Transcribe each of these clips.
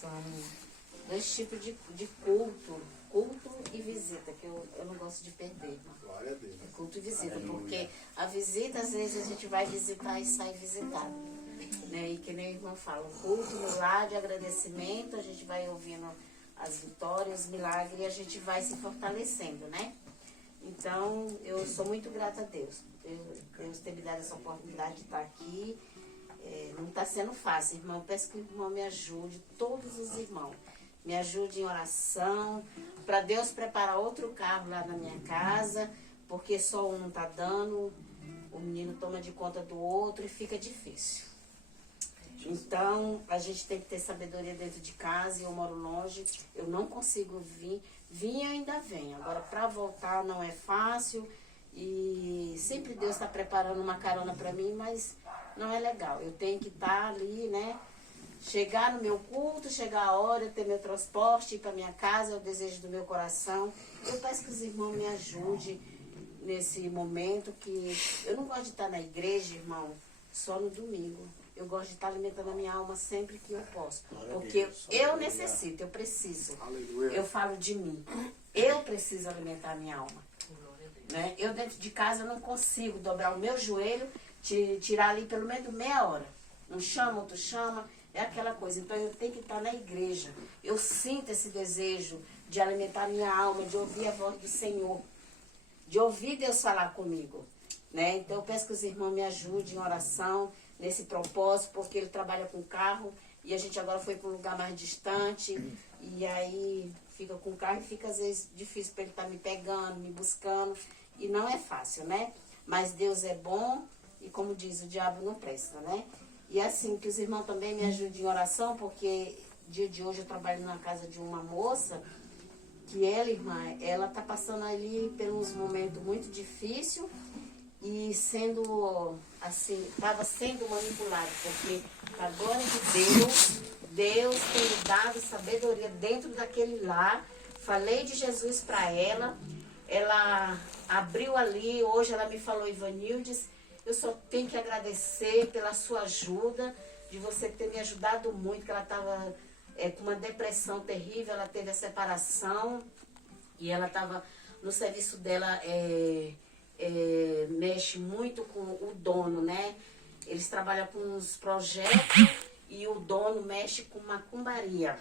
São dois tipos de culto. Culto e visita, que eu não gosto de perder. Glória a Deus. Culto e visita, Aleluia. porque a visita, às vezes, a gente vai visitar e sai visitado. Né? E que nem o irmão fala, o culto no lar de agradecimento, a gente vai ouvindo as vitórias, os milagres, e a gente vai se fortalecendo, né? Então, eu sou muito grata a Deus. Deus ter me dado essa oportunidade de estar aqui. Não está sendo fácil, irmão. Eu peço que o irmão me ajude, todos os irmãos. Me ajude em oração, para Deus preparar outro carro lá na minha casa, porque só um não está dando, o menino toma de conta do outro e fica difícil. Então, a gente tem que ter sabedoria dentro de casa, e eu moro longe, eu não consigo vir. Vim e ainda venho. Agora, para voltar não é fácil, e sempre Deus está preparando uma carona para mim, mas não é legal. Eu tenho que estar ali, né? Chegar no meu culto, chegar a hora, ter meu transporte, ir para minha casa, é o desejo do meu coração. Eu peço que os irmãos me ajudem nesse momento, que eu não gosto de estar na igreja, irmão, só no domingo. Eu gosto de estar alimentando a minha alma sempre que eu posso. Porque eu necessito, eu preciso. Aleluia. Eu falo de mim. Eu preciso alimentar a minha alma. Né? Eu dentro de casa não consigo dobrar o meu joelho, tirar ali pelo menos meia hora. Um chama, outro chama. É aquela coisa. Então eu tenho que estar na igreja. Eu sinto esse desejo de alimentar a minha alma, de ouvir a voz do Senhor, de ouvir Deus falar comigo. Né? Então eu peço que os irmãos me ajudem em oração, nesse propósito, porque ele trabalha com carro e a gente agora foi para um lugar mais distante, e aí fica com o carro e fica às vezes difícil para ele estar me pegando, me buscando, e não é fácil, né? Mas Deus é bom, e como diz, o diabo não presta, né? E assim, que os irmãos também me ajudem em oração, porque dia de hoje eu trabalho na casa de uma moça, que ela, irmã, ela tá passando ali pelos momentos muito difíceis, e sendo, assim, estava sendo manipulado, porque a glória de Deus tem me dado sabedoria dentro daquele lar. Falei de Jesus para ela abriu ali, hoje ela me falou, Ivanildes, eu só tenho que agradecer pela sua ajuda, de você ter me ajudado muito, que ela estava com uma depressão terrível, ela teve a separação, e ela estava no serviço dela, mexe muito com o dono, né? Eles trabalham com uns projetos e o dono mexe com macumbaria.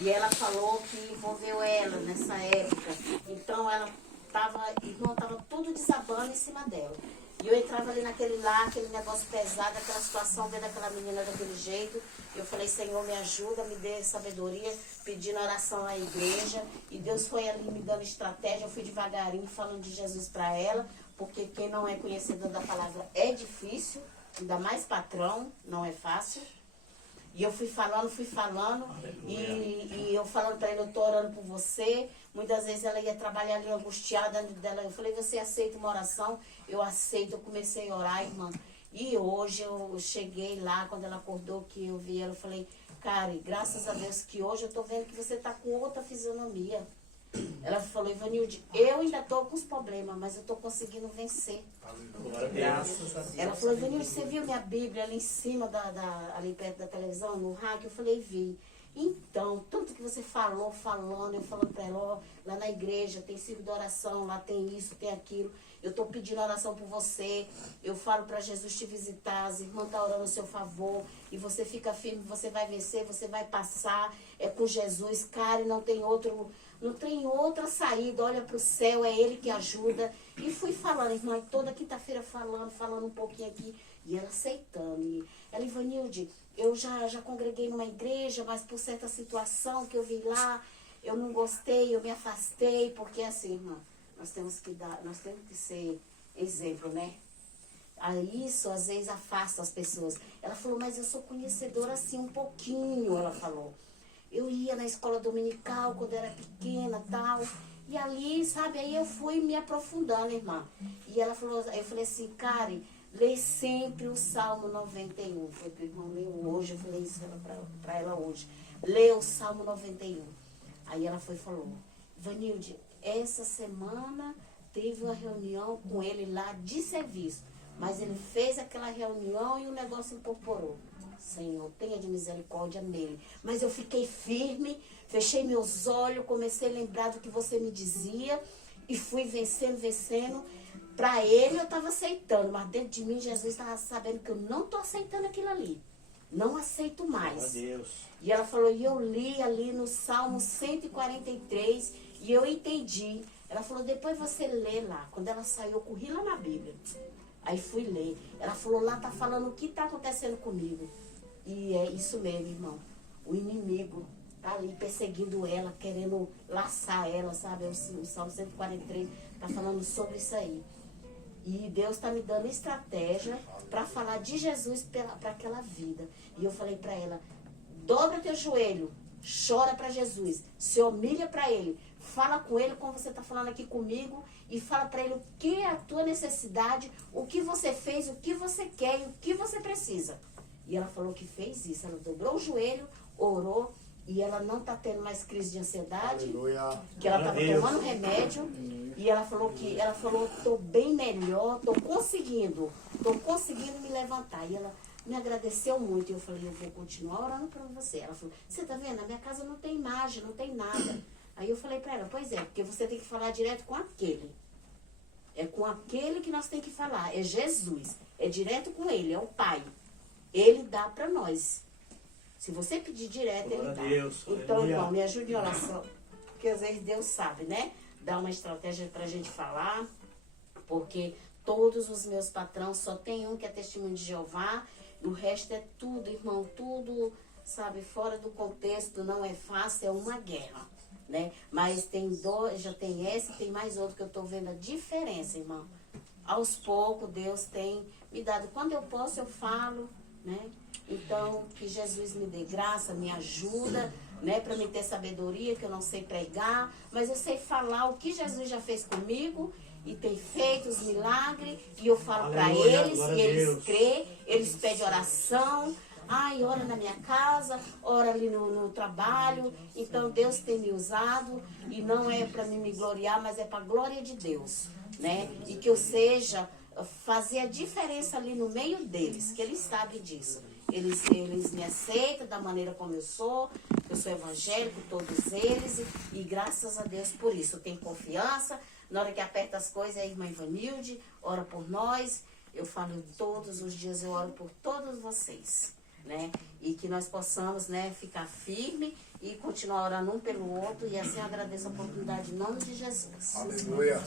E ela falou que envolveu ela nessa época. Então ela estava tudo desabando em cima dela. E eu entrava ali naquele lar, aquele negócio pesado, aquela situação, vendo aquela menina daquele jeito. Eu falei, Senhor, me ajuda, me dê sabedoria, pedindo oração à igreja. E Deus foi ali me dando estratégia. Eu fui devagarinho falando de Jesus para ela, porque quem não é conhecedor da palavra é difícil, ainda mais patrão, não é fácil. E eu fui falando, e eu falando para ele, eu estou orando por você. Muitas vezes ela ia trabalhar ali angustiada dela. Eu falei, você aceita uma oração? Eu aceito, eu comecei a orar, irmã. E hoje eu cheguei lá, quando ela acordou, que eu vi ela, eu falei, Kari, graças a Deus que hoje eu estou vendo que você está com outra fisionomia. Ela falou, Ivanilde, eu ainda estou com os problemas, mas eu estou conseguindo vencer. Graças a Deus. Ela falou, Ivanilde, você viu minha Bíblia ali em cima, ali perto da televisão, no rádio? Eu falei, vi. Então, tanto que você falando, eu falando para ela, ó, lá na igreja tem círculo de oração, lá tem isso, tem aquilo. Eu estou pedindo oração por você. Eu falo para Jesus te visitar, as irmãs estão orando a seu favor. E você fica firme, você vai vencer, você vai passar. É com Jesus, cara, e não tem outra saída. Olha para o céu, é Ele que ajuda. E fui falando, irmã, toda quinta-feira falando um pouquinho aqui. E ela aceitando. E ela, Ivanilde, eu já congreguei numa igreja, mas por certa situação que eu vi lá, eu não gostei, eu me afastei, porque assim, irmã, nós temos que ser exemplo, né? Isso às vezes afasta as pessoas. Ela falou, mas eu sou conhecedora assim um pouquinho, ela falou. Eu ia na escola dominical quando era pequena e tal. E ali, sabe, aí eu fui me aprofundando, irmã. E ela falou, eu falei assim, Kari, lê sempre o Salmo 91. Foi que o irmão leu hoje, eu falei isso para ela hoje. Lê o Salmo 91. Aí ela foi e falou, Vanilde, essa semana teve uma reunião com ele lá de serviço. Mas ele fez aquela reunião e o negócio incorporou. Senhor, tenha de misericórdia nele. Mas eu fiquei firme, fechei meus olhos, comecei a lembrar do que você me dizia e fui vencendo. Para ele eu estava aceitando, mas dentro de mim Jesus estava sabendo que eu não estou aceitando aquilo ali. Não aceito mais. Deus. E ela falou, e eu li ali no Salmo 143 e eu entendi. Ela falou, depois você lê lá. Quando ela saiu, eu corri lá na Bíblia. Aí fui ler. Ela falou, lá tá falando o que está acontecendo comigo. E é isso mesmo, irmão. O inimigo tá ali perseguindo ela, querendo laçar ela, sabe? O Salmo 143 tá falando sobre isso aí. E Deus está me dando estratégia para falar de Jesus para aquela vida. E eu falei para ela, dobra teu joelho, chora para Jesus, se humilha para Ele, fala com Ele como você está falando aqui comigo e fala para Ele o que é a tua necessidade, o que você fez, o que você quer e o que você precisa. E ela falou que fez isso, ela dobrou o joelho, orou e ela não está tendo mais crise de ansiedade, Aleluia. que ela estava tomando remédio. E ela falou, estou bem melhor, estou conseguindo me levantar. E ela me agradeceu muito. E eu falei, eu vou continuar orando por você. Ela falou, você tá vendo? Na minha casa não tem imagem, não tem nada. Aí eu falei para ela, pois é, porque você tem que falar direto com aquele. É com aquele que nós temos que falar. É Jesus. É direto com ele, é o Pai. Ele dá para nós. Se você pedir direto, Glória ele dá. a Deus, Então, aleluia. irmão, me ajude em oração. Porque às vezes Deus sabe, né? Dá uma estratégia pra gente falar. Porque todos os meus patrões, só tem um que é testemunho de Jeová. O resto é tudo, irmão, tudo, sabe, fora do contexto, não é fácil, é uma guerra, né? Mas tem dois, já tem esse, tem mais outro que eu tô vendo a diferença, irmão. Aos poucos, Deus tem me dado. Quando eu posso, eu falo, né? Então, que Jesus me dê graça, me ajuda, né? Para me ter sabedoria, que eu não sei pregar, mas eu sei falar o que Jesus já fez comigo e tem feito os milagres, e eu falo para Aleluia, eles, glória e a eles Deus. crêem, eles pedem oração. Ai, ora na minha casa, ora ali no trabalho. Então, Deus tem me usado, e não é para mim me gloriar, mas é para a glória de Deus, né? E que eu seja, fazer a diferença ali no meio deles, que eles sabem disso. Eles me aceitam da maneira como eu sou evangélico, todos eles, e graças a Deus por isso. Eu tenho confiança, na hora que aperta as coisas, a irmã Ivanilde ora por nós, eu falo todos os dias, eu oro por todos vocês, né? E que nós possamos, né, ficar firme e continuar orando um pelo outro, e assim eu agradeço a oportunidade em nome de Jesus. Aleluia.